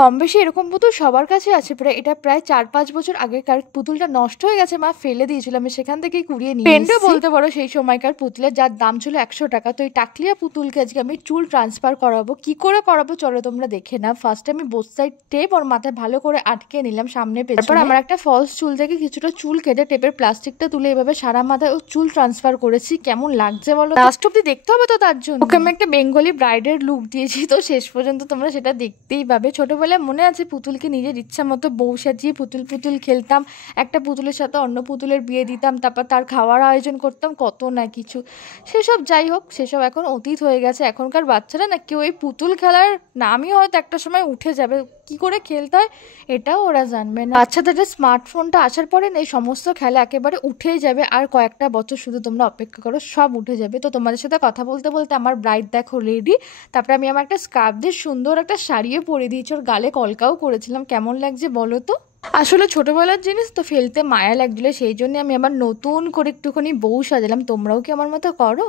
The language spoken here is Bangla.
কম বেশি এরকম পুতুল সবার কাছে আছে প্রায়। এটা প্রায় 4-5 বছর আগেকার পুতুলটা, নষ্ট হয়ে গেছে, মা ফেলে দিয়েছিল, আমি সেখান থেকেই কুড়িয়ে নিয়ে এসেছি। বলতে পারো সেই সময়কার পুতুলের, যার দাম ছিল 100 টাকা। তো এই টাকলিয়া পুতুলকে আজকে আমি চুল ট্রান্সফার করাবো। কি করে করাবো চলো তোমরা দেখে নাও। ফার্স্টে আমি বোথ সাইড টেপ ওর মাথায় ভালো করে আটকে নিলাম সামনে পেছনে। তারপর আমার একটা ফলস চুল থেকে কিছুটা চুল কেটে টেপের প্লাস্টিকটা তুলে এভাবে সারা মাথায় ও চুল ট্রান্সফার করেছি। কেমন লাগছে বলো? লাস্ট অব্দি দেখতে হবে তো, তার জন্য ওকে আমি একটা বেঙ্গলি ব্রাইডের লুক দিয়েছি। তো শেষ পর্যন্ত তোমরা সেটা দেখতেই পাবে। ছোটবেলায় মনে আছে পুতুলকে নিজের ইচ্ছা মতো বউ সাজিয়ে পুতুল পুতুল খেলতাম, একটা পুতুলের সাথে অন্য পুতুলের বিয়ে দিতাম, তারপর তার খাওয়ার আয়োজন করতাম, কত না কিছু। সেসব যাই হোক, সেসব এখন অতীত হয়ে গেছে। এখনকার বাচ্চারা না কেউ এই পুতুল খেলার নামই হয়তো একটা সময় উঠে যাবে, কি করে খেলতে হয় এটাও ওরা জানবে না। বাচ্চাদের স্মার্টফোনটা আসার পরে না এই সমস্ত খেলা একেবারে উঠেই যাবে। আর কয়েকটা বছর শুধু তোমরা অপেক্ষা করো, সব উঠে যাবে। তো তোমাদের সাথে কথা বলতে বলতে আমার ব্রাইড দেখো রেডি। তারপরে আমি আমার একটা স্কার্ফ দিয়ে সুন্দর একটা শাড়িও পরে দিয়েছি, ওর গালে কলকাও করেছিলাম। কেমন লাগছে বলো তো? আসলে ছোটবেলার জিনিস তো ফেলতে মায়া লাগছিল, সেই জন্য আমি আবার নতুন করে একটুখানি বউ সাজালাম। তোমরাও কি আমার মতো করো?